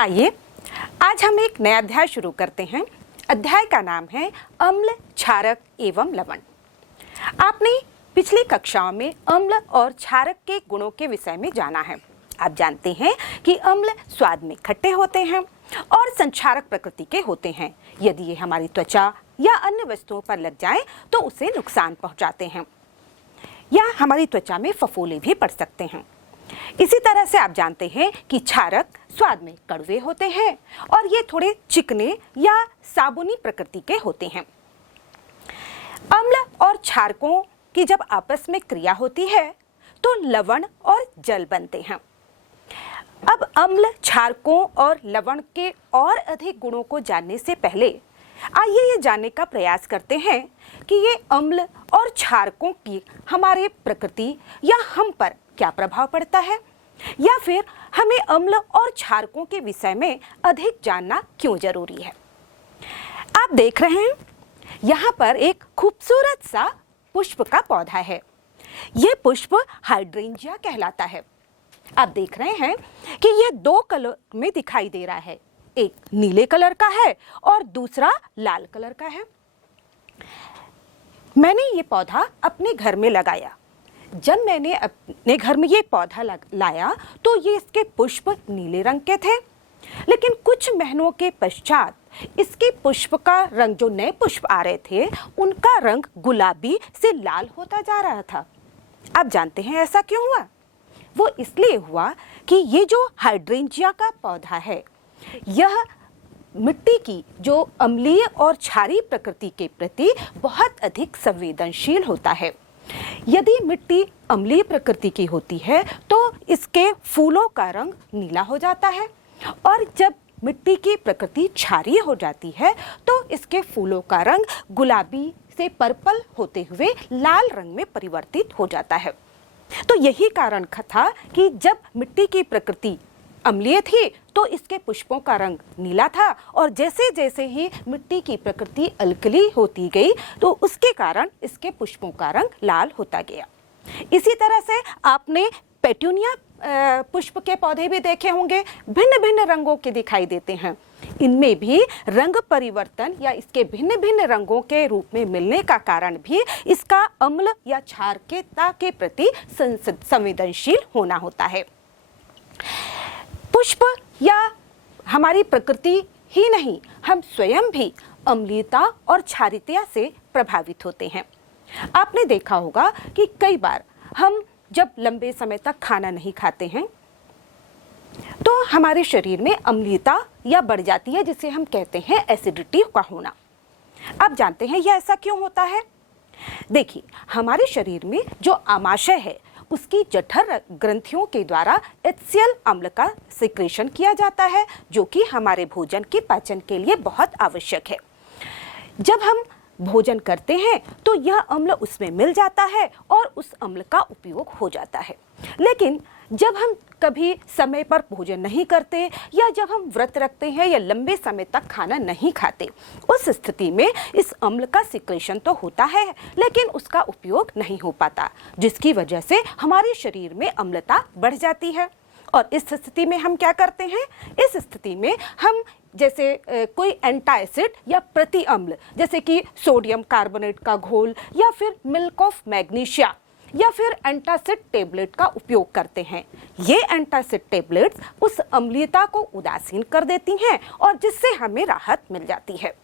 आइए आज हम एक नया अध्याय शुरू करते हैं। अध्याय का नाम है अम्ल, क्षारक एवं लवण। आपने पिछली कक्षाओं में अम्ल और क्षारक के गुणों के विषय में जाना है। आप जानते हैं कि अम्ल स्वाद में खट्टे होते हैं और संक्षारक प्रकृति के होते हैं। यदि ये हमारी त्वचा या अन्य वस्तुओं पर लग जाएं तो उसे नुकसान पहुंचाते हैं या हमारी त्वचा में फफोले भी पड़ सकते हैं। इसी तरह से आप जानते हैं कि क्षारक स्वाद में कड़वे होते हैं और ये थोड़े चिकने या साबुनी प्रकृति के होते हैं। अम्ल और क्षारकों की जब आपस में क्रिया होती है तो लवण और जल बनते हैं। अब अम्ल, क्षारकों और लवण के और अधिक गुणों को जानने से पहले आइए ये जानने का प्रयास करते हैं कि ये अम्ल और क्षारकों की हमारे प्रकृति या हम पर क्या प्रभाव पड़ता है, या फिर हमें अम्ल और क्षारकों के विषय में अधिक जानना क्यों जरूरी है। आप देख रहे हैं यहाँ पर एक खूबसूरत सा पुष्प का पौधा है। ये पुष्प हाइड्रेंजिया कहलाता है। आप देख रहे हैं कि यह दो कलर में दिखाई दे रहा है, एक नीले कलर का है और दूसरा लाल कलर का है। मैंने ये पौधा अपने घर में लगाया। जब मैंने अपने घर में ये पौधा लाया तो ये इसके पुष्प नीले रंग के थे, लेकिन कुछ महीनों के पश्चात इसके पुष्प का रंग, जो नए पुष्प आ रहे थे उनका रंग गुलाबी से लाल होता जा रहा था। आप जानते हैं ऐसा क्यों हुआ? वो इसलिए हुआ कि ये जो हाइड्रेंजिया का पौधा है यह मिट्टी की जो अम्लीय और क्षारीय प्रकृति के प्रति बहुत अधिक संवेदनशील होता है। यदि मिट्टी अम्लीय प्रकृति की होती है तो इसके फूलों का रंग नीला हो जाता है, और जब मिट्टी की प्रकृति क्षारीय हो जाती है तो इसके फूलों का रंग गुलाबी से पर्पल होते हुए लाल रंग में परिवर्तित हो जाता है। तो यही कारण था कि जब मिट्टी की प्रकृति अम्लीय थी तो इसके पुष्पों का रंग नीला था, और जैसे जैसे ही मिट्टी की प्रकृति अल्कली होती गई तो उसके कारण इसके पुष्पों का रंग लाल होता गया। इसी तरह से आपने पेटूनिया पुष्प के पौधे भी देखे होंगे, भिन्न भिन्न रंगों के दिखाई देते हैं। इनमें भी रंग परिवर्तन या इसके भिन्न भिन्न रंगों के रूप में मिलने का कारण भी इसका अम्ल या क्षारकता के प्रति संवेदनशील होना होता है। पुष्प या हमारी प्रकृति ही नहीं, हम स्वयं भी अम्लीयता और क्षारीयता से प्रभावित होते हैं। आपने देखा होगा कि कई बार हम जब लंबे समय तक खाना नहीं खाते हैं तो हमारे शरीर में अम्लीयता या बढ़ जाती है, जिसे हम कहते हैं एसिडिटी का होना। आप जानते हैं यह ऐसा क्यों होता है? देखिए, हमारे शरीर में जो आमाशय है उसकी जठर ग्रंथियों के द्वारा HCl अम्ल का सिक्रेशन किया जाता है, जो कि हमारे भोजन के पाचन के लिए बहुत आवश्यक है। जब हम भोजन करते हैं तो यह अम्ल उसमें मिल जाता है और उस अम्ल का उपयोग हो जाता है। लेकिन जब हम कभी समय पर भोजन नहीं करते या जब हम व्रत रखते हैं या लंबे समय तक खाना नहीं खाते, उस स्थिति में इस अम्ल का सिक्रेशन तो होता है लेकिन उसका उपयोग नहीं हो पाता, जिसकी वजह से हमारे शरीर में अम्लता बढ़ जाती है। और इस स्थिति में हम क्या करते हैं? इस स्थिति में हम जैसे कोई एंटासिड या प्रति अम्ल, जैसे कि सोडियम कार्बोनेट का घोल या फिर मिल्क ऑफ मैग्नीशिया या फिर एंटासिड टेबलेट का उपयोग करते हैं। ये एंटासिड टेबलेट्स उस अम्लीयता को उदासीन कर देती हैं और जिससे हमें राहत मिल जाती है।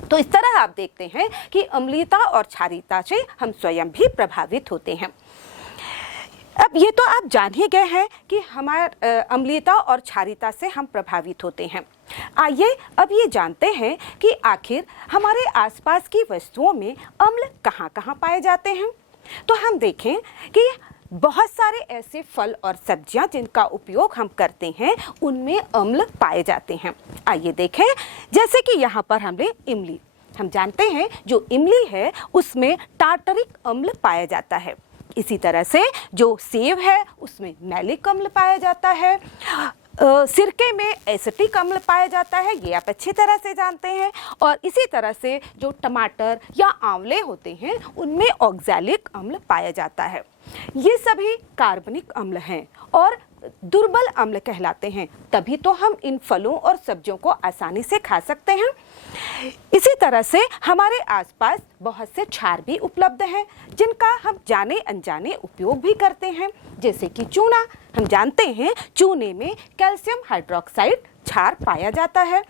तो इस तरह आप देखते हैं कि अम्लीयता और क्षारीयता से हम स्वयं भी प्रभावित होते हैं। अब ये तो आप जान ही गए हैं कि हमारे अम्लीयता और क्षारीयता से हम प्रभावित होते हैं। आइए अब ये जानते हैं कि आखिर हमारे आसपास की वस्तुओं में अम्ल कहाँ-कहाँ पाए जाते हैं। तो हम देखें कि बहुत सारे ऐसे फल और सब्जियां जिनका उपयोग हम करते हैं उनमें अम्ल पाए जाते हैं। आइए देखें, जैसे कि यहाँ पर हमने इमली, हम जानते हैं जो इमली है उसमें टार्टरिक अम्ल पाया जाता है। इसी तरह से जो सेब है उसमें मैलिक अम्ल पाया जाता है। सिरके में एसिटिक अम्ल पाया जाता है, ये आप अच्छी तरह से जानते हैं। और इसी तरह से जो टमाटर या आंवले होते हैं उनमें ऑक्सैलिक अम्ल पाया जाता है। ये सभी कार्बनिक अम्ल हैं और दुर्बल अम्ल कहलाते हैं, तभी तो हम इन फलों और सब्जियों को आसानी से खा सकते हैं। इसी तरह से हमारे आसपास बहुत से क्षार भी उपलब्ध हैं जिनका हम जाने अनजाने उपयोग भी करते हैं, जैसे कि चूना। हम जानते हैं चूने में कैल्शियम हाइड्रोक्साइड क्षार पाया जाता है।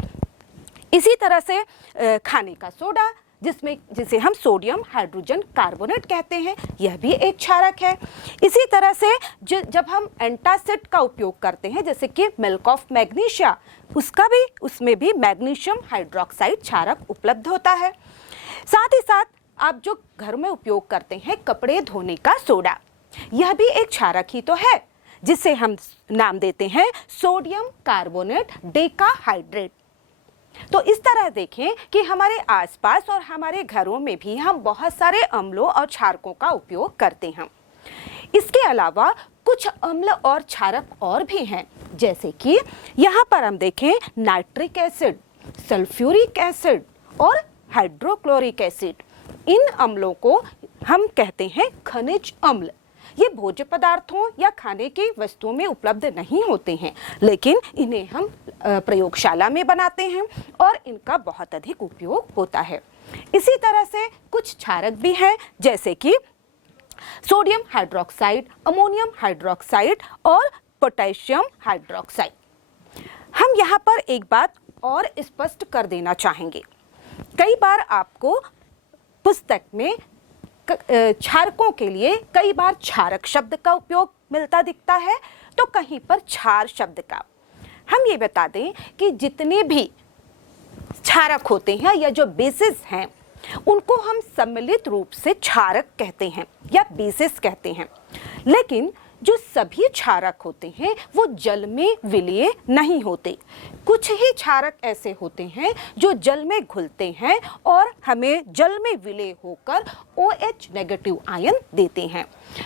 इसी तरह से खाने का सोडा, जिसे हम सोडियम हाइड्रोजन कार्बोनेट कहते हैं, यह भी एक क्षारक है। इसी तरह से जब हम एंटासिड का उपयोग करते हैं, जैसे कि मिल्क ऑफ मैग्नीशिया, उसमें भी मैग्नीशियम हाइड्रोक्साइड क्षारक उपलब्ध होता है। साथ ही साथ आप जो घर में उपयोग करते हैं कपड़े धोने का सोडा, यह भी एक क्षारक ही तो है, जिसे हम नाम देते हैं सोडियम कार्बोनेट डेकाहाइड्रेट। तो इस तरह देखें कि हमारे आसपास और हमारे घरों में भी हम बहुत सारे अम्लों और क्षारकों का उपयोग करते हैं। इसके अलावा कुछ अम्ल और क्षारक और भी हैं, जैसे कि यहाँ पर हम देखें नाइट्रिक एसिड, सल्फ्यूरिक एसिड और हाइड्रोक्लोरिक एसिड। इन अम्लों को हम कहते हैं खनिज अम्ल। ये भोज्य पदार्थों या खाने की वस्तुओं में उपलब्ध नहीं होते हैं, लेकिन इन्हें हम प्रयोगशाला में बनाते हैं और इनका बहुत अधिक उपयोग होता है। इसी तरह से कुछ क्षारक भी हैं, जैसे कि सोडियम हाइड्रोक्साइड, अमोनियम हाइड्रोक्साइड और पोटेशियम हाइड्रोक्साइड। हम यहाँ पर एक बात और स्पष्ट कर देना चाहेंगे। कई बार आपको पुस्तक में क्षारकों के लिए कई बार क्षारक शब्द का उपयोग मिलता दिखता है, तो कहीं पर क्षार शब्द का। हम ये बता दें कि जितने भी क्षारक होते हैं या जो बेसिस हैं, उनको हम सम्मिलित रूप से क्षारक कहते हैं या बेसिस कहते हैं। लेकिन जो सभी क्षारक होते हैं वो जल में विलीय नहीं होते। कुछ ही क्षारक ऐसे होते हैं जो जल में घुलते हैं और हमें जल में विलीय होकर OH नेगेटिव आयन देते हैं।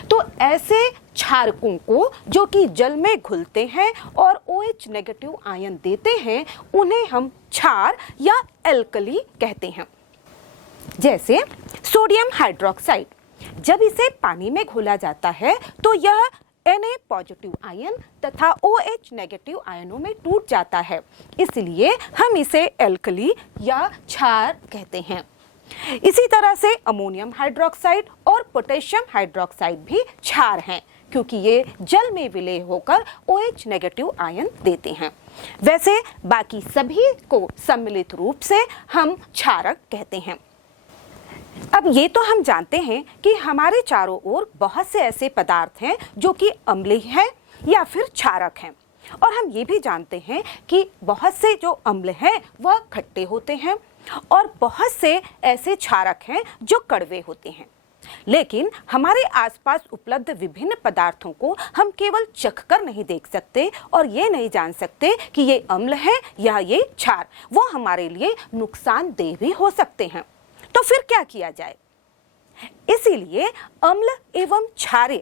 तो ऐसे क्षारकों को जो कि जल में घुलते हैं और OH नेगेटिव आयन देते हैं, उन्हें हम क्षार या एल्कली कहते हैं। जैसे सोडियम हाइड्रोक्साइड, जब इसे पानी में घोला जाता है तो यह Na पॉजिटिव आयन तथा OH नेगेटिव आयनों में टूट जाता है, इसलिए हम इसे एल्कली या क्षार कहते हैं। इसी तरह से अमोनियम हाइड्रोक्साइड और पोटेशियम हाइड्रोक्साइड भी क्षार हैं, क्योंकि ये जल में विलय होकर OH नेगेटिव आयन देते हैं। वैसे बाकी सभी को सम्मिलित रूप से हम क्षारक कहते हैं। अब ये तो हम जानते हैं कि हमारे चारों ओर बहुत से ऐसे पदार्थ हैं जो कि अम्लीय हैं या फिर क्षारक हैं, और हम ये भी जानते हैं कि बहुत से जो अम्ल हैं वह खट्टे होते हैं और बहुत से ऐसे क्षारक हैं जो कड़वे होते हैं। लेकिन हमारे आसपास उपलब्ध विभिन्न पदार्थों को हम केवल चखकर नहीं देख सकते और ये नहीं जान सकते कि ये अम्ल है या ये क्षार। वो हमारे लिए नुकसानदेह भी हो सकते हैं। तो फिर क्या किया जाए? इसीलिए अम्ल एवं क्षारीय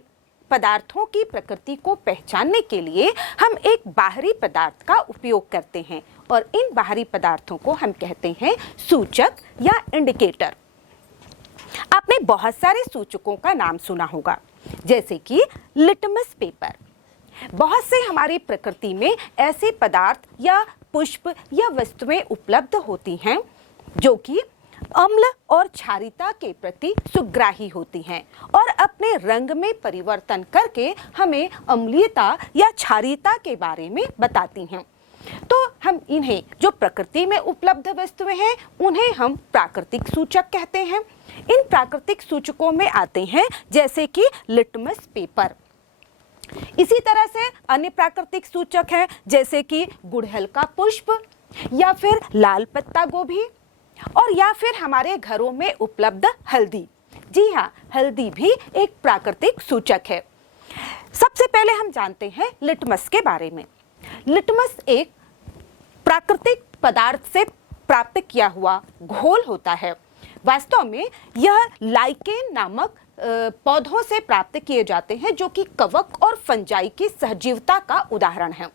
पदार्थों की प्रकृति को पहचानने के लिए हम एक बाहरी पदार्थ का उपयोग करते हैं, और इन बाहरी पदार्थों को हम कहते हैं सूचक या इंडिकेटर। आपने बहुत सारे सूचकों का नाम सुना होगा, जैसे कि लिटमस पेपर। बहुत से हमारी प्रकृति में ऐसे पदार्थ या पुष्प या वस्तुएं उपलब्ध होती हैं जो कि अम्ल और क्षारीयता के प्रति सुग्राही होती हैं और अपने रंग में परिवर्तन करके हमें अम्लीयता या क्षारीयता के बारे में बताती हैं। तो हम इन्हें, जो प्रकृति में उपलब्ध वस्तुएं हैं, उन्हें हम प्राकृतिक सूचक कहते हैं। इन प्राकृतिक सूचकों में आते हैं जैसे कि लिटमस पेपर। इसी तरह से अन्य प्राकृतिक सूचक हैं जैसे कि गुड़हल का पुष्प या फिर लाल पत्ता गोभी, और या फिर हमारे घरों में उपलब्ध हल्दी। जी हाँ, हल्दी भी एक प्राकृतिक सूचक है। सबसे पहले हम जानते हैं लिटमस के बारे में। लिटमस एक प्राकृतिक पदार्थ से प्राप्त किया हुआ घोल होता है। वास्तव में यह लाइकेन नामक पौधों से प्राप्त किए जाते हैं, जो कि कवक और फंजाई की सहजीवता का उदाहरण है।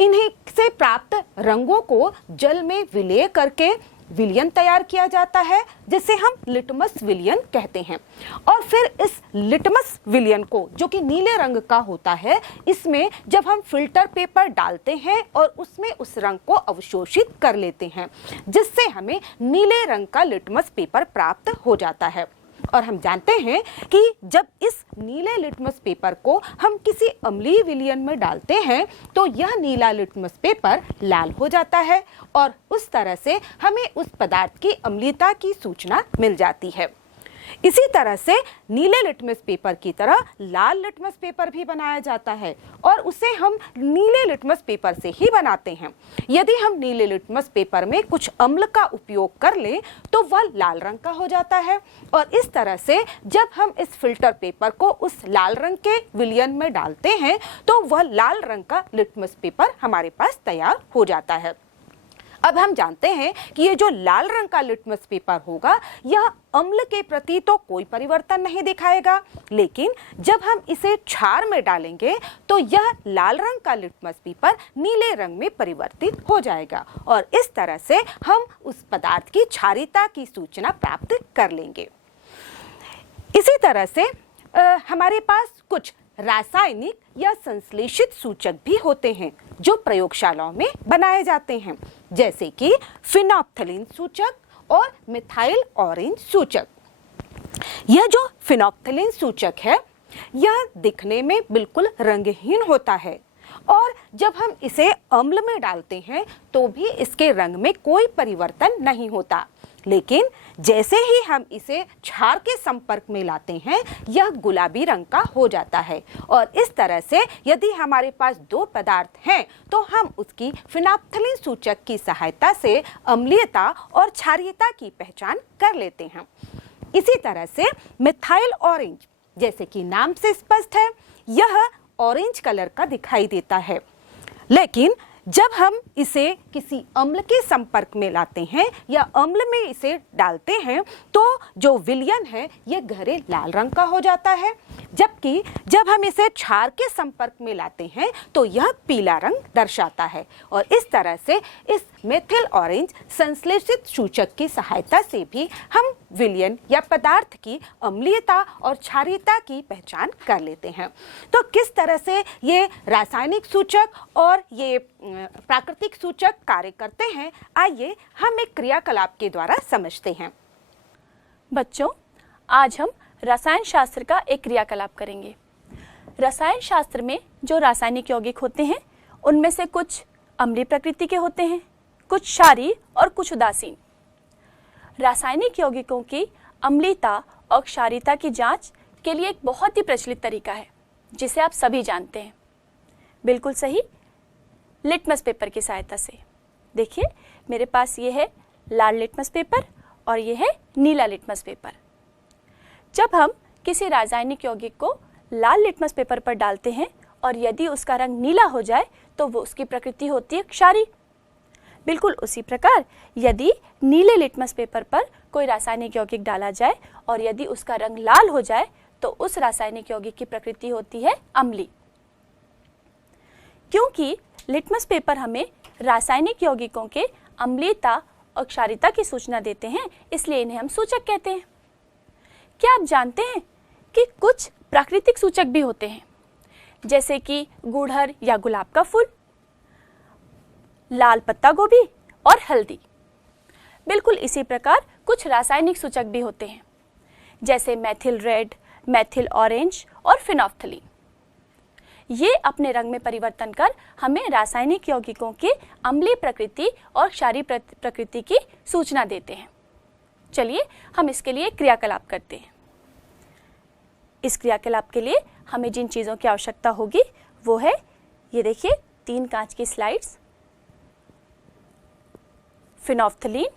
इन्हीं से प्राप्त रंगों को जल में विलय करके विलयन तैयार किया जाता है जिसे हम लिटमस विलयन कहते हैं। और फिर इस लिटमस विलयन को, जो कि नीले रंग का होता है, इसमें जब हम फिल्टर पेपर डालते हैं और उसमें उस रंग को अवशोषित कर लेते हैं, जिससे हमें नीले रंग का लिटमस पेपर प्राप्त हो जाता है। और हम जानते हैं कि जब इस नीले लिटमस पेपर को हम किसी अम्लीय विलयन में डालते हैं तो यह नीला लिटमस पेपर लाल हो जाता है और उस तरह से हमें उस पदार्थ की अम्लीयता की सूचना मिल जाती है। इसी तरह से नीले लिटमस पेपर की तरह लाल लिटमस पेपर भी बनाया जाता है और उसे हम नीले लिटमस पेपर से ही बनाते हैं। यदि हम नीले लिटमस पेपर में कुछ अम्ल का उपयोग कर लें तो वह लाल रंग का हो जाता है और इस तरह से जब हम इस फिल्टर पेपर को उस लाल रंग के विलयन में डालते हैं तो वह लाल रंग का लिटमस पेपर हमारे पास तैयार हो जाता है। अब हम जानते हैं कि ये जो लाल रंग का लिटमस पेपर होगा यह अम्ल के प्रति तो कोई परिवर्तन नहीं दिखाएगा, लेकिन जब हम इसे क्षार में डालेंगे तो यह लाल रंग का लिटमस पेपर नीले रंग में परिवर्तित हो जाएगा और इस तरह से हम उस पदार्थ की क्षारीयता की सूचना प्राप्त कर लेंगे। इसी तरह से हमारे पास कुछ रासायनिक या संश्लेषित सूचक भी होते हैं जो प्रयोगशालाओं में बनाए जाते हैं, जैसे कि फिनोप्थलीन सूचक और मिथाइल ऑरेंज सूचक। यह जो फिनोप्थलीन सूचक है यह दिखने में बिल्कुल रंगहीन होता है और जब हम इसे अम्ल में डालते हैं तो भी इसके रंग में कोई परिवर्तन नहीं होता, लेकिन जैसे ही हम इसे क्षार के संपर्क में लाते हैं यह गुलाबी रंग का हो जाता है और इस तरह से यदि हमारे पास दो पदार्थ हैं तो हम उसकी फिनोप्थलीन सूचक की सहायता से अम्लीयता और क्षारीयता की पहचान कर लेते हैं। इसी तरह से मिथाइल ऑरेंज, जैसे कि नाम से स्पष्ट है, यह ऑरेंज कलर का दिखाई देता है, लेकिन जब हम इसे किसी अम्ल के संपर्क में लाते हैं या अम्ल में इसे डालते हैं तो जो विलयन है यह गहरे लाल रंग का हो जाता है, जबकि जब हम इसे क्षार के संपर्क में लाते हैं तो यह पीला रंग दर्शाता है। और इस तरह से इस मेथिल ऑरेंज संश्लेषित सूचक की सहायता से भी हम विलयन या पदार्थ की अम्लीयता और क्षारीयता की पहचान कर लेते हैं। तो किस तरह से ये रासायनिक सूचक और ये प्राकृतिक सूचक कार्य करते हैं, आइए हम एक क्रियाकलाप के द्वारा समझते हैं। बच्चों, आज हम रसायन शास्त्र का एक क्रियाकलाप करेंगे। रसायन शास्त्र में जो रासायनिक यौगिक होते हैं उनमें से कुछ अम्लीय प्रकृति के होते हैं, कुछ क्षारीय और कुछ उदासीन। रासायनिक यौगिकों की अम्लीयता और क्षारीयता की जांच के लिए एक बहुत ही प्रचलित तरीका है जिसे आप सभी जानते हैं। बिल्कुल सही, लिटमस पेपर की सहायता से। देखिए, मेरे पास ये है लाल लिटमस पेपर और ये है नीला लिटमस पेपर। जब हम किसी रासायनिक यौगिक को लाल लिटमस पेपर पर डालते हैं और यदि उसका रंग नीला हो जाए तो वो उसकी प्रकृति होती है क्षारीय। बिल्कुल उसी प्रकार यदि नीले लिटमस पेपर पर कोई रासायनिक यौगिक डाला जाए और यदि उसका रंग लाल हो जाए तो उस रासायनिक यौगिक की प्रकृति होती है अम्लीय। क्योंकि लिटमस पेपर हमें रासायनिक यौगिकों के अम्लीयता और क्षारीयता की सूचना देते हैं, इसलिए इन्हें हम सूचक कहते हैं। क्या आप जानते हैं कि कुछ प्राकृतिक सूचक भी होते हैं, जैसे कि गुड़हल या गुलाब का फूल, लाल पत्ता गोभी और हल्दी। बिल्कुल इसी प्रकार कुछ रासायनिक सूचक भी होते हैं, जैसे मैथिल रेड, मैथिल ऑरेंज और फिनोप्थलीन। ये अपने रंग में परिवर्तन कर हमें रासायनिक यौगिकों के अम्लीय प्रकृति और क्षारीय प्रकृति की सूचना देते हैं। चलिए हम इसके लिए क्रियाकलाप करते हैं। इस क्रियाकलाप के लिए हमें जिन चीज़ों की आवश्यकता होगी वो है, ये देखिए 3 कांच की स्लाइड्स, फिनोप्थलीन,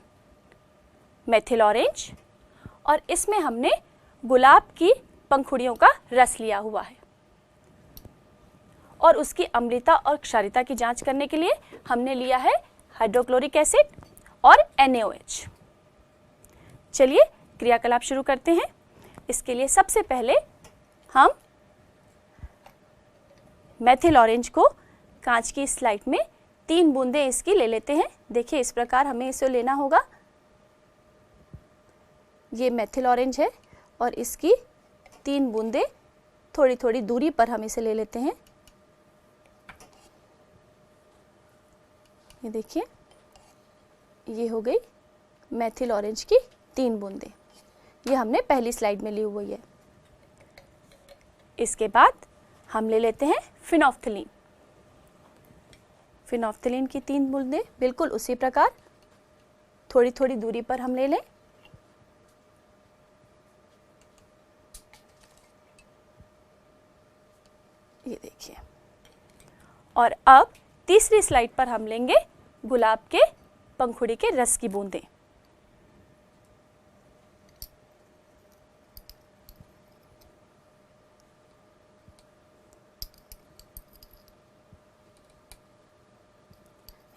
मैथिल ऑरेंज और इसमें हमने गुलाब की पंखुड़ियों का रस लिया हुआ है। और उसकी अम्लीयता और क्षारीयता की जांच करने के लिए हमने लिया है हाइड्रोक्लोरिक एसिड और NaOH। चलिए क्रियाकलाप शुरू करते हैं। इसके लिए सबसे पहले हम मैथिल ऑरेंज को कांच की स्लाइड में 3 बूंदें इसकी ले लेते हैं। देखिए, इस प्रकार हमें इसे लेना होगा ये मेथिल ऑरेंज है और इसकी 3 बूंदें थोड़ी थोड़ी दूरी पर हम इसे ले लेते हैं। ये देखिए, ये हो गई मेथिल ऑरेंज की 3 बूंदें। ये हमने पहली स्लाइड में ली हुई है। इसके बाद हम ले लेते हैं फिनोफ्थलीन। फिनोफ्थलीन की 3 बूंदें बिल्कुल उसी प्रकार थोड़ी थोड़ी दूरी पर हम ले लें। ये देखिए, और अब तीसरी स्लाइड पर हम लेंगे गुलाब के पंखुड़ी के रस की बूंदें।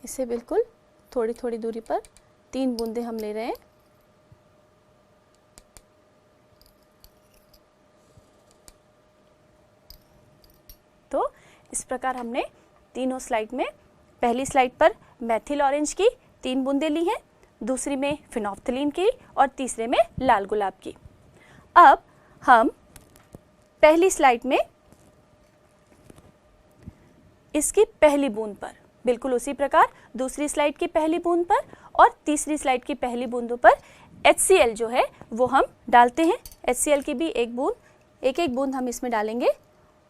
इसे बिल्कुल थोड़ी थोड़ी दूरी पर 3 बूंदें हम ले रहे हैं। तो इस प्रकार हमने तीनों स्लाइड में, पहली स्लाइड पर मेथिल ऑरेंज की 3 बूंदें ली हैं, दूसरी में फिनोफ्थलीन की और तीसरे में लाल गुलाब की। अब हम पहली स्लाइड में इसकी पहली बूंद पर, बिल्कुल उसी प्रकार दूसरी स्लाइड की पहली बूंद पर और तीसरी स्लाइड की पहली बूंदों पर HCl जो है वो हम डालते हैं। HCl की भी एक बूंद हम इसमें डालेंगे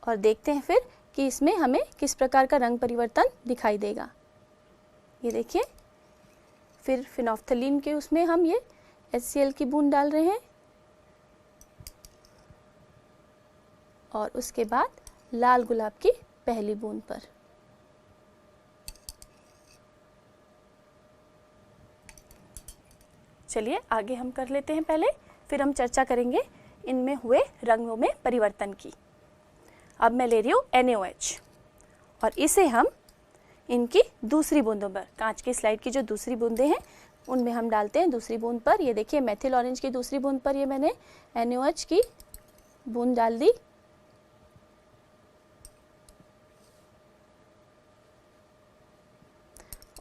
और देखते हैं फिर कि इसमें हमें किस प्रकार का रंग परिवर्तन दिखाई देगा। ये देखिए, फिर फिनोफ्थलीन के उसमें हम ये HCl की बूंद डाल रहे हैं और उसके बाद लाल गुलाब की पहली बूंद पर। चलिए आगे हम कर लेते हैं पहले, फिर हम चर्चा करेंगे इनमें हुए रंगों में परिवर्तन की। अब मैं ले रही हूँ NaOH और इसे हम इनकी दूसरी बूंदों पर, कांच की स्लाइड की जो दूसरी बूंदें हैं उनमें हम डालते हैं दूसरी बूंद पर। ये देखिए, मेथिल ऑरेंज की दूसरी बूंद पर ये मैंने NaOH की बूंद डाल दी।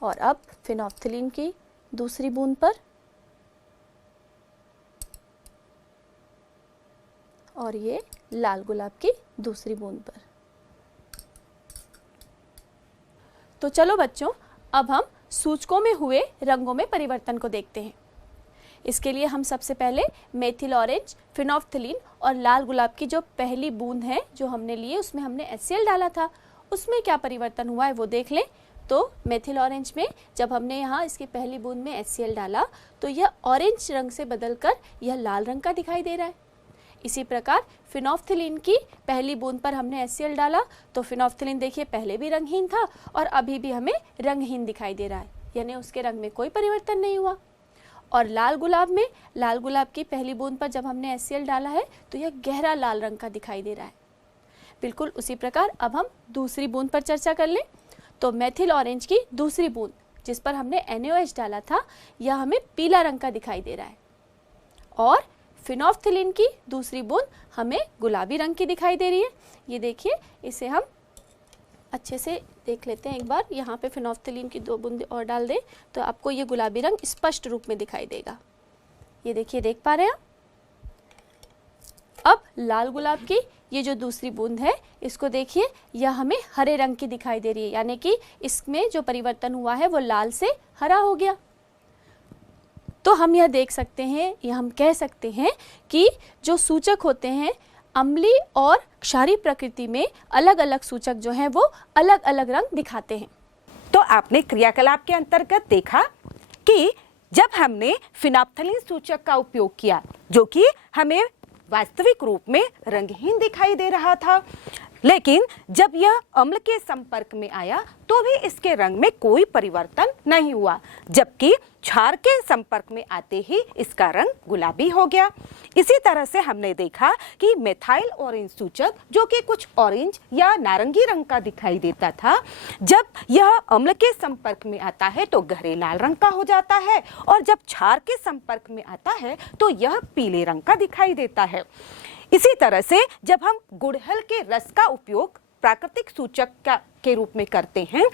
और अब फिनोफ्थलीन की दूसरी बूंद पर और ये लाल गुलाब की दूसरी बूंद पर। तो चलो बच्चों, अब हम सूचकों में हुए रंगों में परिवर्तन को देखते हैं। इसके लिए हम सबसे पहले मेथिल ऑरेंज, फिनोफ्थलीन और लाल गुलाब की जो पहली बूंद है जो हमने लिए उसमें हमने HCl डाला था, उसमें क्या परिवर्तन हुआ है वो देख लें। तो मेथिल ऑरेंज में जब हमने यहाँ इसकी पहली बूंद में HCl डाला तो यह ऑरेंज रंग से बदलकर यह लाल रंग का दिखाई दे रहा है। इसी प्रकार फिनोफ्थलीन की पहली बूंद पर हमने HCl डाला तो फिनोफ्थलीन देखिए पहले भी रंगहीन था और अभी भी हमें रंगहीन दिखाई दे रहा है, यानी उसके रंग में कोई परिवर्तन नहीं हुआ। और लाल गुलाब में, लाल गुलाब की पहली बूंद पर जब हमने HCl डाला है तो यह गहरा लाल रंग का दिखाई दे रहा है। बिल्कुल उसी प्रकार अब हम दूसरी बूंद पर चर्चा कर लें। तो मेथिल ऑरेंज की दूसरी बूंद जिस पर हमने NaOH डाला था यह हमें पीला रंग का दिखाई दे रहा है और फिनोफ्थलीन की दूसरी बूंद हमें गुलाबी रंग की दिखाई दे रही है। ये देखिए, इसे हम अच्छे से देख लेते हैं एक बार। यहाँ पे फिनोफ्थलीन की 2 बूंद और डाल दें तो आपको ये गुलाबी रंग स्पष्ट रूप में दिखाई देगा। ये देखिए, देख पा रहे हैं आप। अब लाल गुलाब की ये जो दूसरी बूंद है इसको देखिए, यह हमें हरे रंग की दिखाई दे रही है, यानी कि इसमें जो परिवर्तन हुआ है वो लाल से हरा हो गया। तो हम यह देख सकते हैं, या हम कह सकते हैं कि जो सूचक होते हैं अम्लीय और क्षारीय प्रकृति में अलग अलग सूचक जो हैं वो अलग अलग रंग दिखाते हैं। तो आपने क्रियाकलाप के अंतर्गत देखा कि जब हमने फिनोफ्थलीन सूचक का उपयोग किया जो कि हमें वास्तविक रूप में रंगहीन दिखाई दे रहा था, लेकिन जब यह अम्ल के संपर्क में आया तो भी इसके रंग में कोई परिवर्तन नहीं हुआ, जबकि क्षार के संपर्क में आते ही इसका रंग गुलाबी हो गया। इसी तरह से हमने देखा कि मेथिल ऑरेंज सूचक जो कि कुछ ऑरेंज या नारंगी रंग का दिखाई देता था, जब यह अम्ल के संपर्क में आता है तो गहरे लाल रंग का हो जाता है और जब क्षार के संपर्क में आता है तो यह पीले रंग का दिखाई देता है। इसी तरह से जब हम गुड़हल के रस का उपयोग प्राकृतिक सूचक के रूप में करते हैं,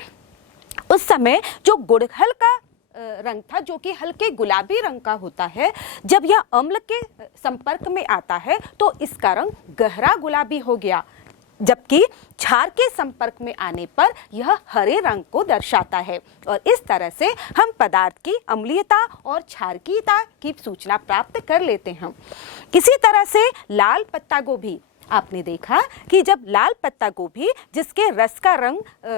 उस समय जो गुड़हल का रंग था जो कि हल्के गुलाबी रंग का होता है, जब यह अम्ल के संपर्क में आता है तो इसका रंग गहरा गुलाबी हो गया, जबकि क्षार के संपर्क में आने पर यह हरे रंग को दर्शाता है। और इस तरह से हम पदार्थ की अम्लीयता और क्षारकीयता की सूचना प्राप्त कर लेते हैं। इसी तरह से लाल पत्ता गोभी, आपने देखा कि जब लाल पत्ता गोभी जिसके रस का रंग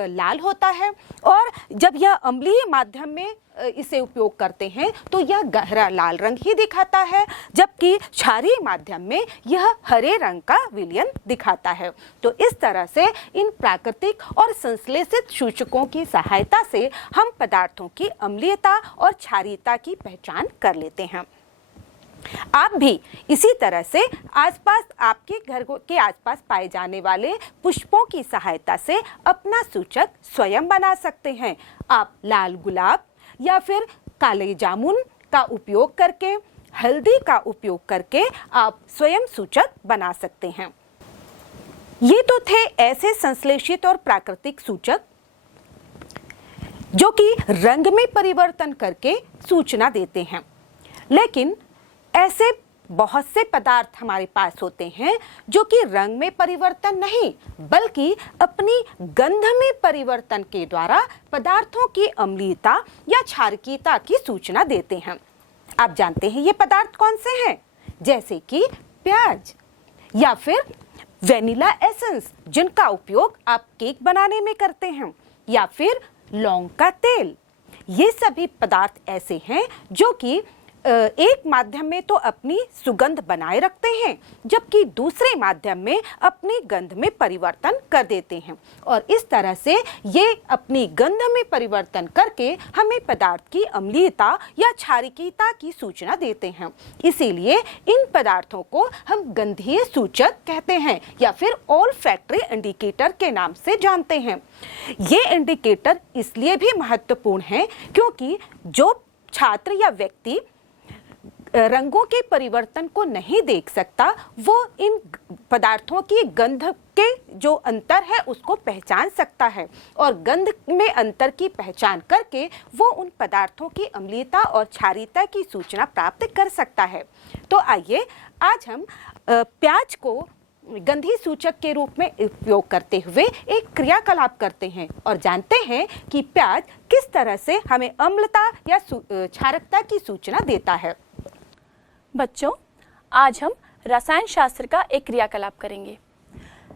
लाल होता है और जब यह अम्लीय माध्यम में इसे उपयोग करते हैं तो यह गहरा लाल रंग ही दिखाता है, जबकि क्षारीय माध्यम में यह हरे रंग का विलयन दिखाता है। तो इस तरह से इन प्राकृतिक और संश्लेषित सूचकों की सहायता से हम पदार्थों की अम्लीयता और क्षारीयता की पहचान कर लेते हैं। आप भी इसी तरह से आसपास आपके घर के आसपास पाए जाने वाले पुष्पों की सहायता से अपना सूचक स्वयं बना सकते हैं। आप लाल गुलाब या फिर काले जामुन का उपयोग करके, हल्दी का उपयोग करके आप स्वयं सूचक बना सकते हैं। ये तो थे ऐसे संश्लेषित और प्राकृतिक सूचक जो कि रंग में परिवर्तन करके सूचना देते हैं, लेकिन ऐसे बहुत से पदार्थ हमारे पास होते हैं जो कि रंग में परिवर्तन नहीं बल्कि अपनी गंध में परिवर्तन के द्वारा पदार्थों की अम्लीयता या क्षारकीयता की सूचना देते हैं। आप जानते हैं ये पदार्थ कौन से हैं? जैसे कि प्याज या फिर वेनिला एसेंस जिनका उपयोग आप केक बनाने में करते हैं, या फिर लौंग का तेल। ये सभी पदार्थ ऐसे हैं जो कि एक माध्यम में तो अपनी सुगंध बनाए रखते हैं, जबकि दूसरे माध्यम में अपनी गंध में परिवर्तन कर देते हैं, और इस तरह से ये अपनी गंध में परिवर्तन करके हमें पदार्थ की अम्लीयता या क्षारकीयता की सूचना देते हैं। इसीलिए इन पदार्थों को हम गंधीय सूचक कहते हैं या फिर ऑल्फैक्टरी इंडिकेटर के नाम से जानते हैं। ये इंडिकेटर इसलिए भी महत्वपूर्ण है क्योंकि जो छात्र या व्यक्ति रंगों के परिवर्तन को नहीं देख सकता, वो इन पदार्थों की गंध के जो अंतर है उसको पहचान सकता है, और गंध में अंतर की पहचान करके वो उन पदार्थों की अम्लीयता और क्षारीयता की सूचना प्राप्त कर सकता है। तो आइए आज हम प्याज को गंधी सूचक के रूप में उपयोग करते हुए एक क्रियाकलाप करते हैं और जानते हैं कि प्याज किस तरह से हमें अम्लता या क्षारकता की सूचना देता है। बच्चों, आज हम रसायन शास्त्र का एक क्रियाकलाप करेंगे।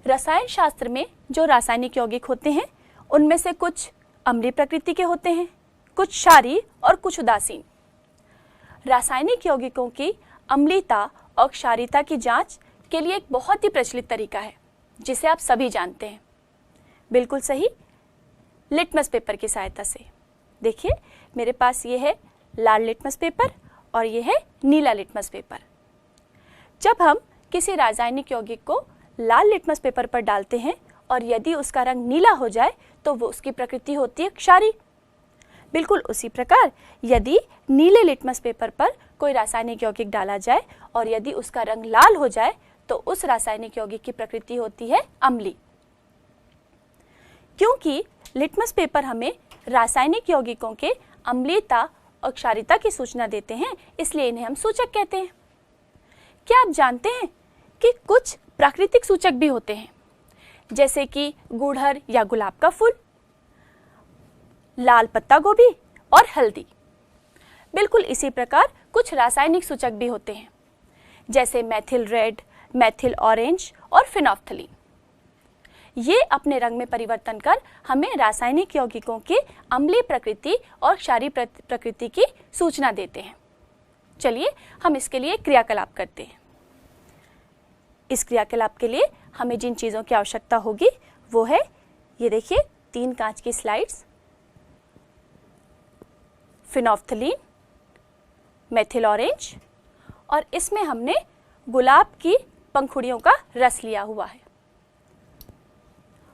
रसायन शास्त्र में जो रासायनिक यौगिक होते हैं उनमें से कुछ अम्लीय प्रकृति के होते हैं, कुछ क्षारीय और कुछ उदासीन। रासायनिक यौगिकों की अम्लीयता और क्षारीयता की जांच के लिए एक बहुत ही प्रचलित तरीका है जिसे आप सभी जानते हैं। बिल्कुल सही, लिटमस पेपर की सहायता से। देखिए, मेरे पास ये है लाल लिटमस पेपर और ये है नीला लिटमस पेपर। जब हम किसी रासायनिक यौगिक को लाल लिटमस पेपर पर डालते हैं और यदि उसका रंग नीला हो जाए तो वो उसकी प्रकृति होती है क्षारीय। बिल्कुल उसी प्रकार यदि नीले लिटमस पेपर पर कोई रासायनिक यौगिक डाला जाए और यदि उसका रंग लाल हो जाए तो उस रासायनिक यौगिक की प्रकृति होती है अम्लीय। क्योंकि लिटमस पेपर हमें रासायनिक यौगिकों के अम्लीयता और क्षारीयता की सूचना देते हैं, इसलिए इन्हें हम सूचक कहते हैं। क्या आप जानते हैं कि कुछ प्राकृतिक सूचक भी होते हैं, जैसे कि गुड़हल या गुलाब का फूल, लाल पत्ता गोभी और हल्दी। बिल्कुल इसी प्रकार कुछ रासायनिक सूचक भी होते हैं, जैसे मैथिल रेड, मैथिल ऑरेंज और फिनोल्फ्थलीन। ये अपने रंग में परिवर्तन कर हमें रासायनिक यौगिकों की अम्लीय प्रकृति और क्षारीय प्रकृति की सूचना देते हैं। चलिए हम इसके लिए क्रियाकलाप करते हैं। इस क्रियाकलाप के लिए हमें जिन चीज़ों की आवश्यकता होगी वो है, ये देखिए 3 कांच की स्लाइड्स, फिनोल्फ्थलीन, मैथिल ऑरेंज, और इसमें हमने गुलाब की पंखुड़ियों का रस लिया हुआ है।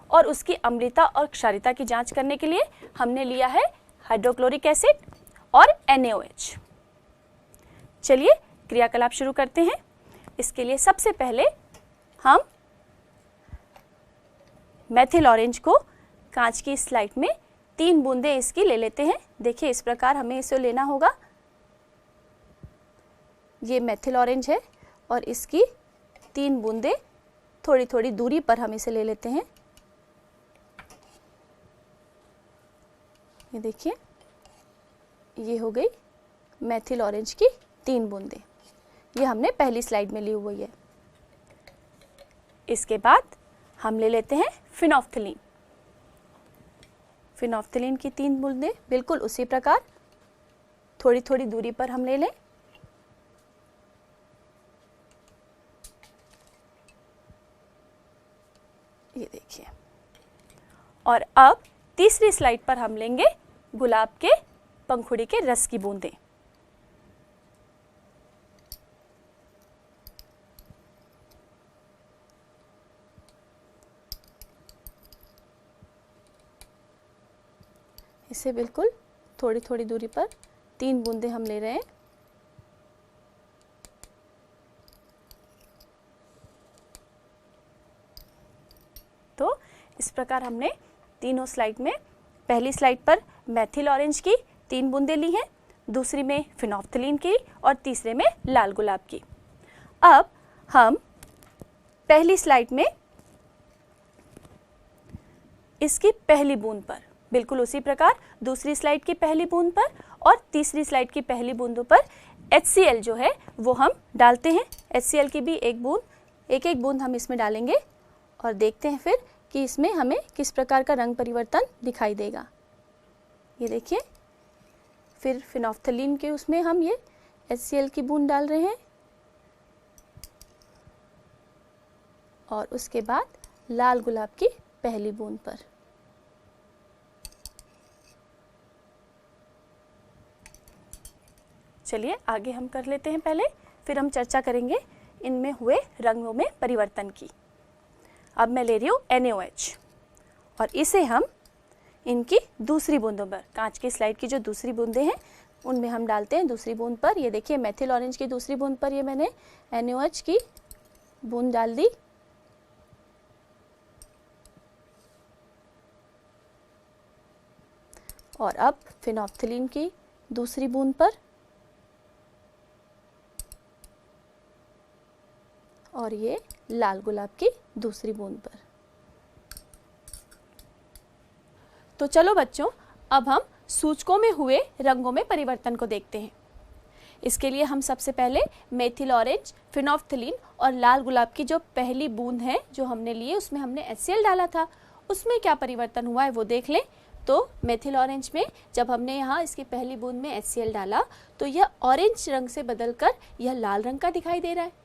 और उसकी अम्लीयता और क्षारीयता की जांच करने के लिए हमने लिया है हाइड्रोक्लोरिक एसिड और NaOH। चलिए क्रियाकलाप शुरू करते हैं। इसके लिए सबसे पहले हम मैथिल ऑरेंज को कांच की स्लाइड में 3 बूंदें इसकी ले लेते हैं। देखिए इस प्रकार हमें इसे लेना होगा। ये मेथिल ऑरेंज है और इसकी 3 बूंदें थोड़ी थोड़ी दूरी पर हम इसे ले लेते हैं। ये देखिए ये हो गई मेथिल ऑरेंज की 3 बूंदें। ये हमने पहली स्लाइड में ली हुई है। इसके बाद हम ले लेते हैं फिनोफ्थलीन। फिनोफ्थलीन की 3 बूंदें बिल्कुल उसी प्रकार थोड़ी थोड़ी दूरी पर हम ले लें। ये देखिए। और अब तीसरी स्लाइड पर हम लेंगे गुलाब के पंखुड़ी के रस की बूंदें। इसे बिल्कुल थोड़ी थोड़ी दूरी पर 3 बूंदें हम ले रहे हैं। तो इस प्रकार हमने तीनों स्लाइड में, पहली स्लाइड पर मेथिल ऑरेंज की 3 बूंदें ली हैं, दूसरी में फिनोफ्थलीन की और तीसरे में लाल गुलाब की। अब हम पहली स्लाइड में इसकी पहली बूंद पर, बिल्कुल उसी प्रकार दूसरी स्लाइड की पहली बूंद पर और तीसरी स्लाइड की पहली बूंदों पर HCl जो है वो हम डालते हैं। HCl की भी एक बूंद हम इसमें डालेंगे और देखते हैं फिर कि इसमें हमें किस प्रकार का रंग परिवर्तन दिखाई देगा। ये देखिए, फिर फिनोफ्थलीन के उसमें हम ये HCl की बूंद डाल रहे हैं और उसके बाद लाल गुलाब की पहली बूंद पर। चलिए आगे हम कर लेते हैं पहले, फिर हम चर्चा करेंगे इनमें हुए रंगों में परिवर्तन की। अब मैं ले रही हूँ NaOH और इसे हम इनकी दूसरी बूंदों पर, कांच की स्लाइड की जो दूसरी बूंदें हैं उनमें हम डालते हैं दूसरी बूंद पर। ये देखिए मेथिल ऑरेंज की दूसरी बूंद पर ये मैंने NaOH की बूंद डाल दी। और अब फिनोफ्थलीन की दूसरी बूंद पर और ये लाल गुलाब की दूसरी बूंद पर। तो चलो बच्चों, अब हम सूचकों में हुए रंगों में परिवर्तन को देखते हैं। इसके लिए हम सबसे पहले मेथिल ऑरेंज, फिनोफ्थलीन और लाल गुलाब की जो पहली बूंद है जो हमने लिए उसमें हमने HCl डाला था, उसमें क्या परिवर्तन हुआ है वो देख लें। तो मेथिल ऑरेंज में जब हमने यहाँ इसकी पहली बूंद में HCl डाला तो यह ऑरेंज रंग से बदलकर यह लाल रंग का दिखाई दे रहा है।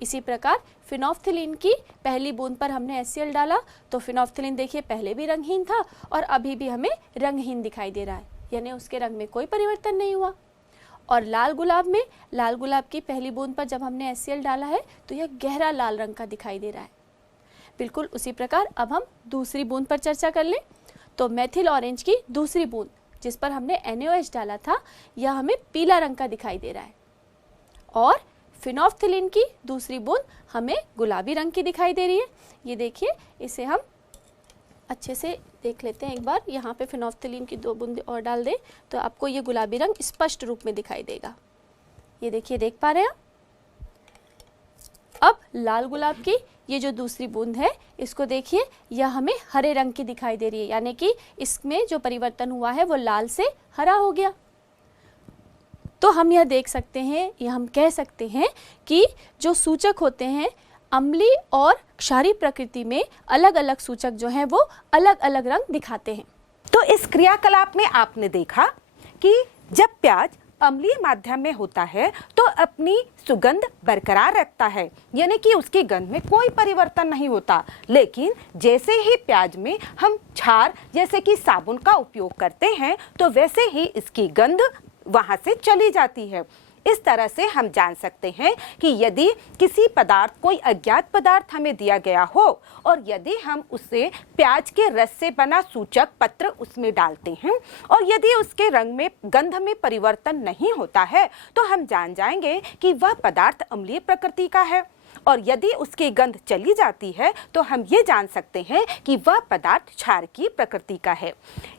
इसी प्रकार फिनोफ्थलीन की पहली बूंद पर हमने HCl डाला तो फिनोफ्थलीन देखिए पहले भी रंगहीन था और अभी भी हमें रंगहीन दिखाई दे रहा है, यानी उसके रंग में कोई परिवर्तन नहीं हुआ। और लाल गुलाब में, लाल गुलाब की पहली बूंद पर जब हमने HCl डाला है तो यह गहरा लाल रंग का दिखाई दे रहा है। बिल्कुल उसी प्रकार अब हम दूसरी बूंद पर चर्चा कर लें। तो मेथिल ऑरेंज की दूसरी बूंद जिस पर हमने NaOH डाला था यह हमें पीला रंग का दिखाई दे रहा है और फिनोफ्थलीन की दूसरी बूंद हमें गुलाबी रंग की दिखाई दे रही है। ये देखिए, इसे हम अच्छे से देख लेते हैं एक बार। यहाँ पे फिनोफ्थलीन की 2 बूंद और डाल दें तो आपको ये गुलाबी रंग स्पष्ट रूप में दिखाई देगा। ये देखिए, देख पा रहे हैं आप। अब लाल गुलाब की ये जो दूसरी बूंद है इसको देखिए, यह हमें हरे रंग की दिखाई दे रही है, यानी कि इसमें जो परिवर्तन हुआ है वो लाल से हरा हो गया। तो हम यह देख सकते हैं, या हम कह सकते हैं कि जो सूचक होते हैं अम्लीय और क्षारीय प्रकृति में अलग अलग सूचक जो हैं वो अलग अलग रंग दिखाते हैं। तो इस क्रियाकलाप में आपने देखा कि जब प्याज अम्लीय माध्यम में होता है तो अपनी सुगंध बरकरार रखता है, यानी कि उसकी गंध में कोई परिवर्तन नहीं होता। लेकिन जैसे ही प्याज में हम क्षार जैसे कि साबुन का उपयोग करते हैं तो वैसे ही इसकी गंध वहां से चली जाती है। इस तरह से हम जान सकते हैं कि यदि किसी पदार्थ, कोई अज्ञात पदार्थ हमें दिया गया हो और यदि हम उसे प्याज के रस से बना सूचक पत्र उसमें डालते हैं और यदि उसके रंग में, गंध में परिवर्तन नहीं होता है तो हम जान जाएंगे कि वह पदार्थ अम्लीय प्रकृति का है। और यदि उसकी गंध चली जाती है तो हम ये जान सकते हैं कि वह पदार्थ क्षार की प्रकृति का है।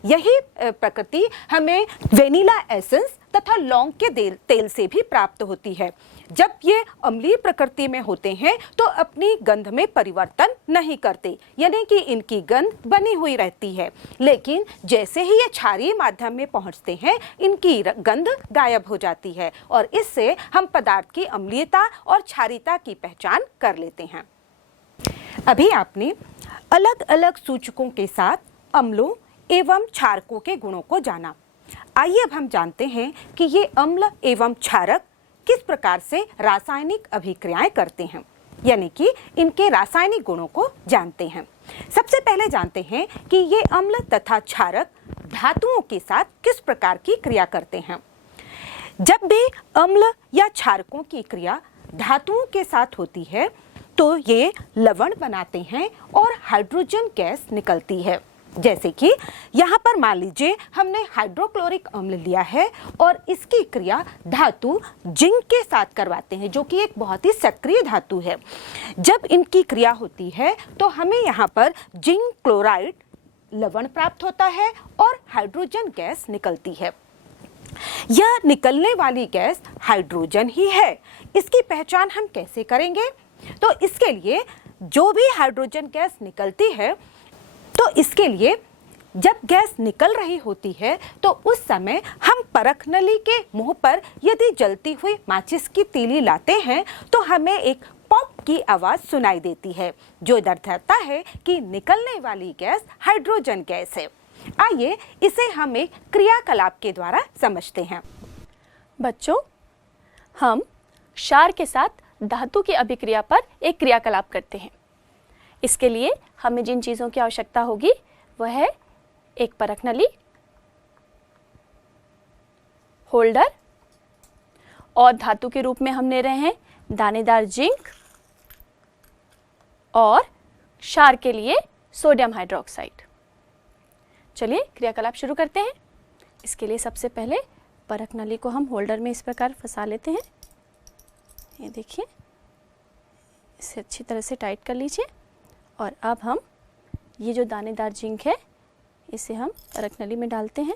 यही प्रकृति हमें वेनिला एसेंस तथा लौंग के तेल से भी प्राप्त होती है। जब ये अम्लीय प्रकृति में होते हैं तो अपनी गंध में परिवर्तन नहीं करते, यानी कि इनकी गंध बनी हुई रहती है। लेकिन जैसे ही ये क्षारीय माध्यम में पहुंचते हैं, इनकी गंध गायब हो जाती है और इससे हम पदार्थ की अम्लीयता और क्षारीयता की पहचान कर लेते हैं। अभी आपने अलग अलग सूचकों के साथ अम्लों एवं क्षारकों के गुणों को जाना। आइए अब हम जानते हैं कि ये अम्ल एवं क्षारक किस प्रकार से रासायनिक अभिक्रियाएं करते हैं, यानी कि इनके रासायनिक गुणों को जानते हैं। सबसे पहले जानते हैं कि ये अम्ल तथा क्षारक धातुओं के साथ किस प्रकार की क्रिया करते हैं। जब भी अम्ल या क्षारकों की क्रिया धातुओं के साथ होती है तो ये लवण बनाते हैं और हाइड्रोजन गैस निकलती है। जैसे कि यहाँ पर मान लीजिए हमने हाइड्रोक्लोरिक अम्ल लिया है और इसकी क्रिया धातु जिंक के साथ करवाते हैं, जो कि एक बहुत ही सक्रिय धातु है। जब इनकी क्रिया होती है तो हमें यहाँ पर जिंक क्लोराइड लवण प्राप्त होता है और हाइड्रोजन गैस निकलती है। यह निकलने वाली गैस हाइड्रोजन ही है। इसकी पहचान हम कैसे करेंगे? तो इसके लिए जो भी हाइड्रोजन गैस निकलती है, तो इसके लिए जब गैस निकल रही होती है तो उस समय हम परख नली के मुंह पर यदि जलती हुई माचिस की तीली लाते हैं तो हमें एक पॉप की आवाज सुनाई देती है, जो दर्शाता है कि निकलने वाली गैस हाइड्रोजन गैस है। आइए इसे हम एक क्रियाकलाप के द्वारा समझते हैं। बच्चों, हम क्षार के साथ धातु की अभिक्रिया पर एक क्रियाकलाप करते हैं। इसके लिए हमें जिन चीज़ों की आवश्यकता होगी वह है एक परख नली, होल्डर और धातु के रूप में हम ले रहे हैं दानेदार जिंक और क्षार के लिए सोडियम हाइड्रोक्साइड। चलिए क्रियाकलाप शुरू करते हैं। इसके लिए सबसे पहले परख नली को हम होल्डर में इस प्रकार फंसा लेते हैं। ये देखिए, इसे अच्छी तरह से टाइट कर लीजिए और अब हम ये जो दानेदार जिंक है इसे हम परख नली में डालते हैं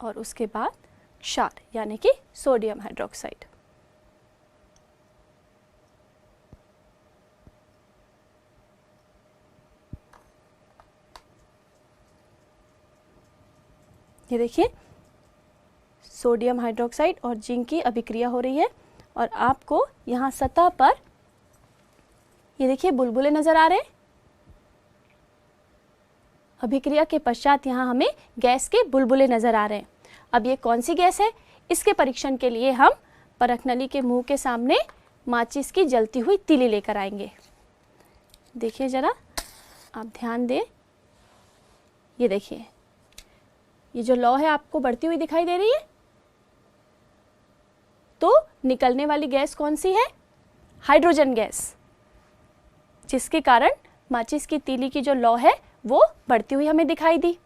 और उसके बाद क्षार यानी कि सोडियम हाइड्रोक्साइड। ये देखिए, सोडियम हाइड्रोक्साइड और जिंक की अभिक्रिया हो रही है और आपको यहाँ सतह पर ये देखिए बुलबुले नजर आ रहे हैं। अभिक्रिया के पश्चात यहाँ हमें गैस के बुलबुले नजर आ रहे हैं। अब ये कौन सी गैस है, इसके परीक्षण के लिए हम परख नली के मुंह के सामने माचिस की जलती हुई तीली लेकर आएंगे। देखिए जरा, आप ध्यान दें। ये देखिए, ये जो लौ है आपको बढ़ती हुई दिखाई दे रही है, तो निकलने वाली गैस कौन सी है? हाइड्रोजन गैस, जिसके कारण माचिस की तीली की जो लौ है वो बढ़ती हुई हमें दिखाई दी।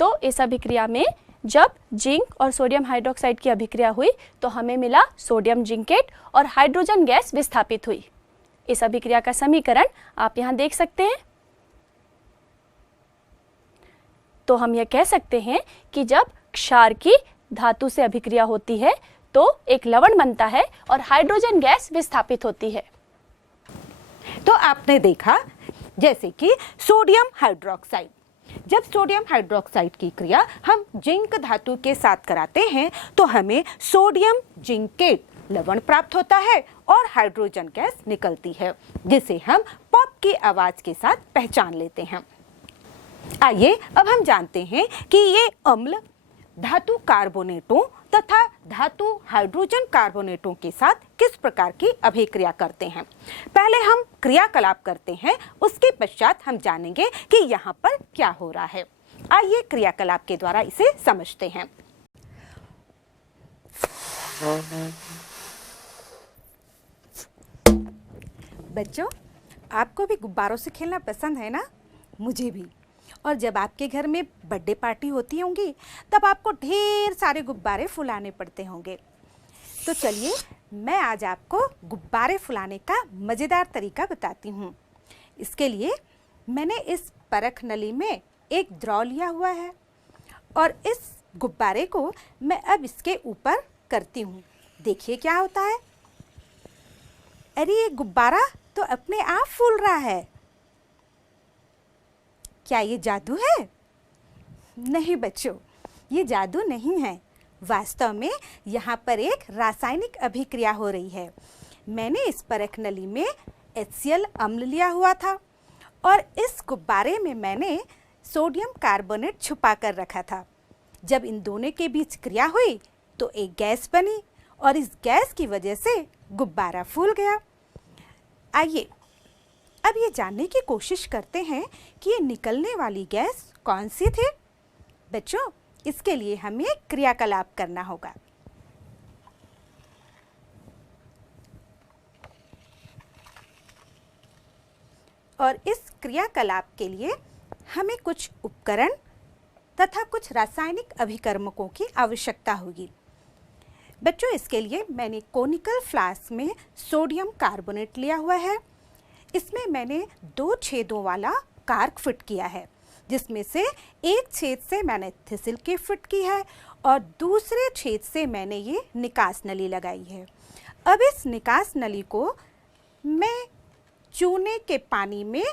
तो इस अभिक्रिया में जब जिंक और सोडियम हाइड्रोक्साइड की अभिक्रिया हुई तो हमें मिला सोडियम जिंकेट और हाइड्रोजन गैस विस्थापित हुई। इस अभिक्रिया का समीकरण आप यहाँ देख सकते हैं। तो हम यह कह सकते हैं कि जब क्षार की धातु से अभिक्रिया होती है तो एक लवण बनता है और हाइड्रोजन गैस विस्थापित होती है। तो आपने देखा जैसे कि सोडियम हाइड्रोक्साइड, जब सोडियम हाइड्रोक्साइड की क्रिया हम जिंक धातु के साथ कराते हैं तो हमें सोडियम जिंकेट लवण प्राप्त होता है और हाइड्रोजन गैस निकलती है, जिसे हम पॉप की आवाज के साथ पहचान लेते हैं। आइए अब हम जानते हैं कि ये अम्ल धातु कार्बोनेटों तथा धातु हाइड्रोजन कार्बोनेटों के साथ किस प्रकार की अभिक्रिया करते हैं। पहले हम क्रियाकलाप करते हैं, उसके पश्चात हम जानेंगे कि यहाँ पर क्या हो रहा है। आइए क्रियाकलाप के द्वारा इसे समझते हैं। बच्चों, आपको भी गुब्बारों से खेलना पसंद है ना? मुझे भी। और जब आपके घर में बर्थडे पार्टी होती होंगी तब आपको ढेर सारे गुब्बारे फुलाने पड़ते होंगे। तो चलिए मैं आज आपको गुब्बारे फुलाने का मज़ेदार तरीका बताती हूँ। इसके लिए मैंने इस परख नली में एक द्रव लिया हुआ है और इस गुब्बारे को मैं अब इसके ऊपर करती हूँ। देखिए क्या होता है। अरे ये गुब्बारा तो अपने आप फूल रहा है। क्या ये जादू है? नहीं बच्चों, ये जादू नहीं है। वास्तव में यहाँ पर एक रासायनिक अभिक्रिया हो रही है। मैंने इस परख नली में HCl अम्ल लिया हुआ था और इस गुब्बारे में मैंने सोडियम कार्बोनेट छुपा कर रखा था। जब इन दोनों के बीच क्रिया हुई तो एक गैस बनी और इस गैस की वजह से गुब्बारा फूल गया। आइए अब ये जानने की कोशिश करते हैं कि ये निकलने वाली गैस कौन सी थी। बच्चों, इसके लिए हमें क्रियाकलाप करना होगा। और इस क्रियाकलाप के लिए हमें कुछ उपकरण तथा कुछ रासायनिक अभिकर्मकों की आवश्यकता होगी। बच्चों, इसके लिए मैंने कोनिकल फ्लास्क में सोडियम कार्बोनेट लिया हुआ है। इसमें मैंने 2 छेदों वाला कार्क फिट किया है, जिसमें से एक छेद से मैंने थिसिल की फिट की है और दूसरे छेद से मैंने ये निकास नली लगाई है। अब इस निकास नली को मैं चूने के पानी में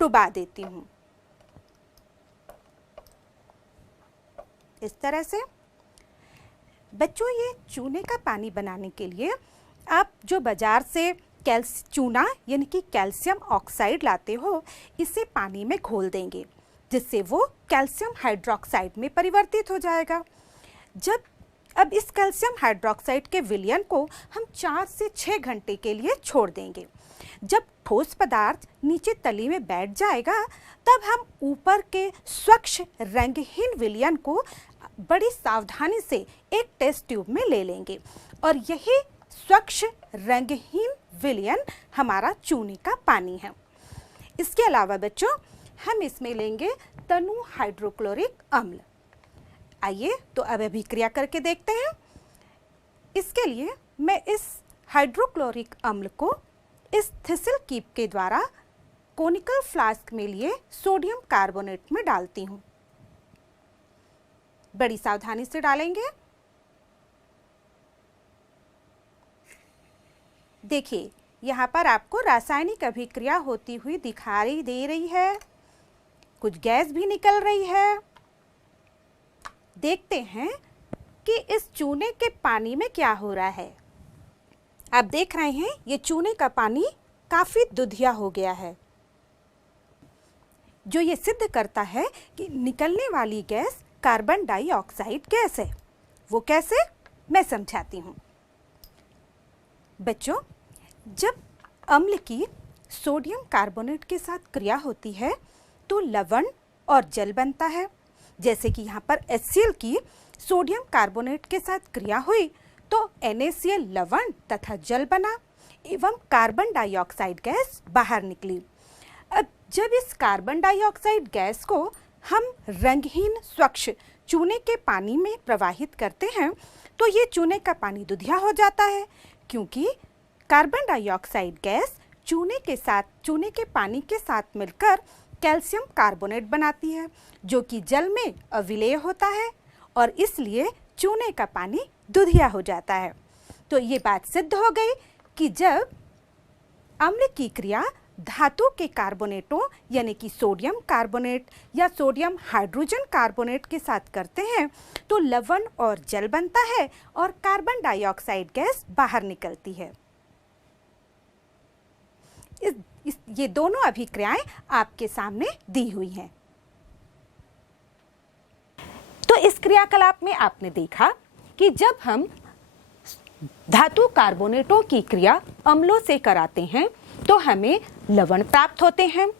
डुबा देती हूँ, इस तरह से। बच्चों, ये चूने का पानी बनाने के लिए आप जो बाजार से चूना यानी कि कैल्शियम ऑक्साइड लाते हो, इसे पानी में घोल देंगे, जिससे वो कैल्शियम हाइड्रोक्साइड में परिवर्तित हो जाएगा। अब इस कैल्शियम हाइड्रोक्साइड के विलयन को हम 4 से 6 घंटे के लिए छोड़ देंगे। जब ठोस पदार्थ नीचे तली में बैठ जाएगा, तब हम ऊपर के स्वच्छ रंगहीन विलयन को बड़ी सावधानी से एक टेस्ट ट्यूब में ले लेंगे और यही स्वच्छ रंगहीन विलयन हमारा चूने का पानी है। इसके अलावा बच्चों, हम इसमें लेंगे तनु हाइड्रोक्लोरिक अम्ल। आइए तो अब अभिक्रिया करके देखते हैं। इसके लिए मैं इस हाइड्रोक्लोरिक अम्ल को इस थिसिल कीप के द्वारा कोनिकल फ्लास्क में लिए सोडियम कार्बोनेट में डालती हूँ। बड़ी सावधानी से डालेंगे। देखिए, यहाँ पर आपको रासायनिक अभिक्रिया होती हुई दिखाई दे रही है। कुछ गैस भी निकल रही है। देखते हैं कि इस चूने के पानी में क्या हो रहा है। आप देख रहे हैं ये चूने का पानी काफ़ी दुधिया हो गया है, जो ये सिद्ध करता है कि निकलने वाली गैस कार्बन डाइऑक्साइड गैस है। वो कैसे, मैं समझाती हूँ। बच्चों, जब अम्ल की सोडियम कार्बोनेट के साथ क्रिया होती है तो लवण और जल बनता है। जैसे कि यहाँ पर HCl की सोडियम कार्बोनेट के साथ क्रिया हुई तो NaCl लवण तथा जल बना एवं कार्बन डाइऑक्साइड गैस बाहर निकली। अब जब इस कार्बन डाइऑक्साइड गैस को हम रंगहीन स्वच्छ चूने के पानी में प्रवाहित करते हैं तो ये चूने का पानी दुधिया हो जाता है, क्योंकि कार्बन डाइऑक्साइड गैस चूने के पानी के साथ मिलकर कैल्शियम कार्बोनेट बनाती है, जो कि जल में अविलेय होता है और इसलिए चूने का पानी दुधिया हो जाता है। तो ये बात सिद्ध हो गई कि जब अम्ल की क्रिया धातु के कार्बोनेटों यानी कि सोडियम कार्बोनेट या सोडियम हाइड्रोजन कार्बोनेट के साथ करते हैं तो लवण और जल बनता है और कार्बन डाइऑक्साइड गैस बाहर निकलती है। ये दोनों अभिक्रियाएं आपके सामने दी हुई हैं। तो इस क्रियाकलाप में आपने देखा कि जब हम धातु कार्बोनेटों की क्रिया अम्लों से कराते हैं तो हमें लवण प्राप्त होते हैं,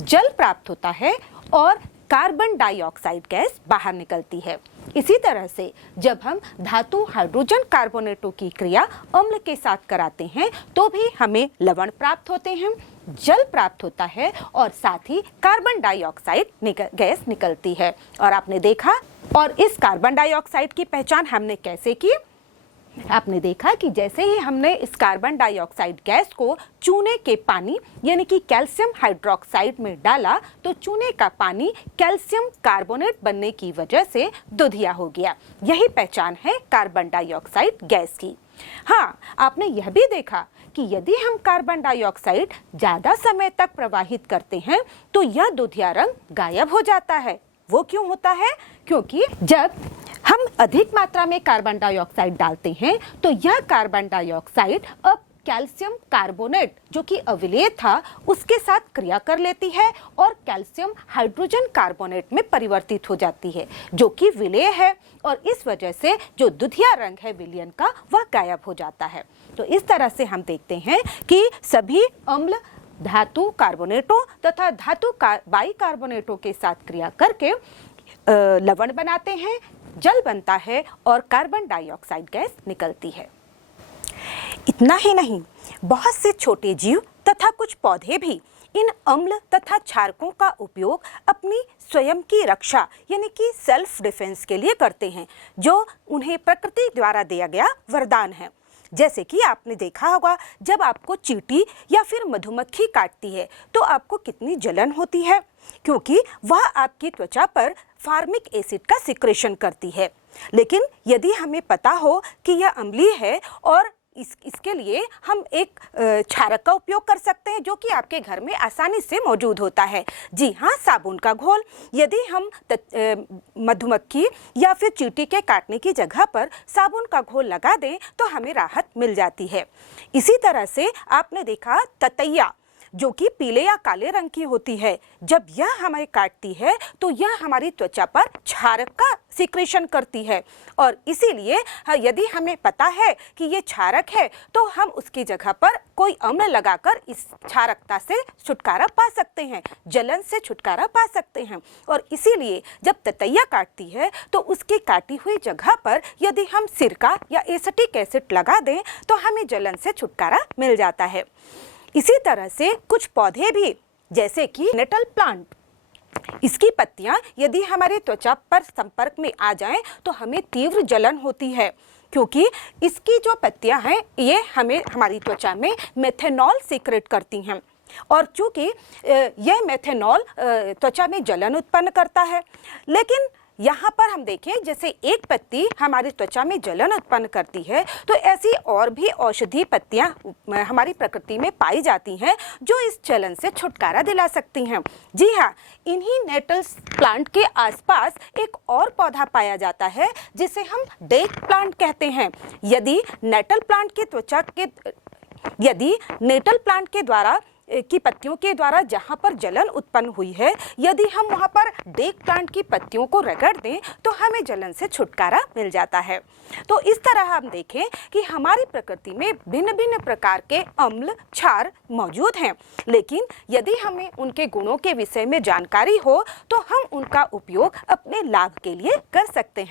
जल प्राप्त होता है और कार्बन डाइऑक्साइड गैस बाहर निकलती है। इसी तरह से जब हम धातु हाइड्रोजन कार्बोनेटों की क्रिया अम्ल के साथ कराते हैं तो भी हमें लवण प्राप्त होते हैं, जल प्राप्त होता है और साथ ही कार्बन डाइऑक्साइड गैस निकलती है। और आपने देखा, और इस कार्बन डाइऑक्साइड की पहचान हमने कैसे की? आपने देखा कि जैसे ही हमने इस कार्बन डाइऑक्साइड गैस को चूने के पानी यानी कि कैल्शियम हाइड्रोक्साइड में डाला तो चूने का पानी कैल्शियम कार्बोनेट बनने की वजह से दुधिया हो गया। यही पहचान है कार्बन डाइऑक्साइड गैस की। हाँ, आपने यह भी देखा कि यदि हम कार्बन डाइऑक्साइड ज्यादा समय तक प्रवाहित करते हैं तो यह दुधिया रंग गायब हो जाता है। वो क्यों होता है? क्योंकि जब हम अधिक मात्रा में कार्बन डाइऑक्साइड डालते हैं तो यह कार्बन डाइऑक्साइड अब कैल्शियम कार्बोनेट जो कि अविलेय था उसके साथ क्रिया कर लेती है और कैल्शियम हाइड्रोजन कार्बोनेट में परिवर्तित हो जाती है जो कि विलेय है, और इस वजह से जो दुधिया रंग है विलयन का वह गायब हो जाता है। तो इस तरह से हम देखते हैं कि सभी अम्ल धातु कार्बोनेटों तथा धातु बाइकार्बोनेटों के साथ क्रिया करके लवण बनाते हैं, जल बनता है और कार्बन डाइऑक्साइड गैस निकलती है। इतना ही नहीं, बहुत से छोटे जीव तथा कुछ पौधे भी इन अम्ल तथा क्षारकों का उपयोग अपनी स्वयं की रक्षा यानी कि सेल्फ डिफेंस के लिए करते हैं, जो उन्हें प्रकृति द्वारा दिया गया वरदान है। जैसे कि आपने देखा होगा जब आपको चींटी या फिर मधुमक्खी काटती है तो आपको कितनी जलन होती है, क्योंकि वह आपकी त्वचा पर फार्मिक एसिड का सिक्रेशन करती है। लेकिन यदि हमें पता हो कि यह अम्लीय है और इसके लिए हम एक क्षारक का उपयोग कर सकते हैं जो कि आपके घर में आसानी से मौजूद होता है। जी हाँ, साबुन का घोल। यदि हम मधुमक्खी या फिर चींटी के काटने की जगह पर साबुन का घोल लगा दें तो हमें राहत मिल जाती है। इसी तरह से आपने देखा ततैया जो कि पीले या काले रंग की होती है, जब यह हमें काटती है तो यह हमारी त्वचा पर क्षारक का सिक्रेशन करती है, और इसीलिए यदि हमें पता है कि ये क्षारक है तो हम उसकी जगह पर कोई अम्ल लगाकर इस क्षारकता से छुटकारा पा सकते हैं, जलन से छुटकारा पा सकते हैं। और इसीलिए जब ततैया काटती है तो उसकी काटी हुई जगह पर यदि हम सिरका या एसिटिक एसिड लगा दें तो हमें जलन से छुटकारा मिल जाता है। इसी तरह से कुछ पौधे भी जैसे कि नेटल प्लांट, इसकी पत्तियां यदि हमारे त्वचा पर संपर्क में आ जाएं तो हमें तीव्र जलन होती है, क्योंकि इसकी जो पत्तियां हैं ये हमें हमारी त्वचा में मेथेनॉल सीक्रेट करती हैं, और चूंकि यह मेथेनॉल त्वचा में जलन उत्पन्न करता है। लेकिन यहाँ पर हम देखें जैसे एक पत्ती हमारी त्वचा में जलन उत्पन्न करती है तो ऐसी और भी औषधि पत्तियाँ हमारी प्रकृति में पाई जाती हैं जो इस जलन से छुटकारा दिला सकती हैं। जी हाँ, इन्हीं नेटल प्लांट के आसपास एक और पौधा पाया जाता है जिसे हम डेक प्लांट कहते हैं। यदि नेटल प्लांट के द्वारा की पत्तियों के द्वारा जहाँ पर जलन उत्पन्न हुई है, यदि हम वहाँ पर डेक प्लांट की पत्तियों को रगड़ दें तो हमें जलन से छुटकारा मिल जाता है। तो इस तरह हम देखें कि हमारी प्रकृति में भिन्न भिन्न प्रकार के अम्ल क्षार मौजूद हैं, लेकिन यदि हमें उनके गुणों के विषय में जानकारी हो तो हम उनका उपयोग अपने लाभ के लिए कर सकते हैं।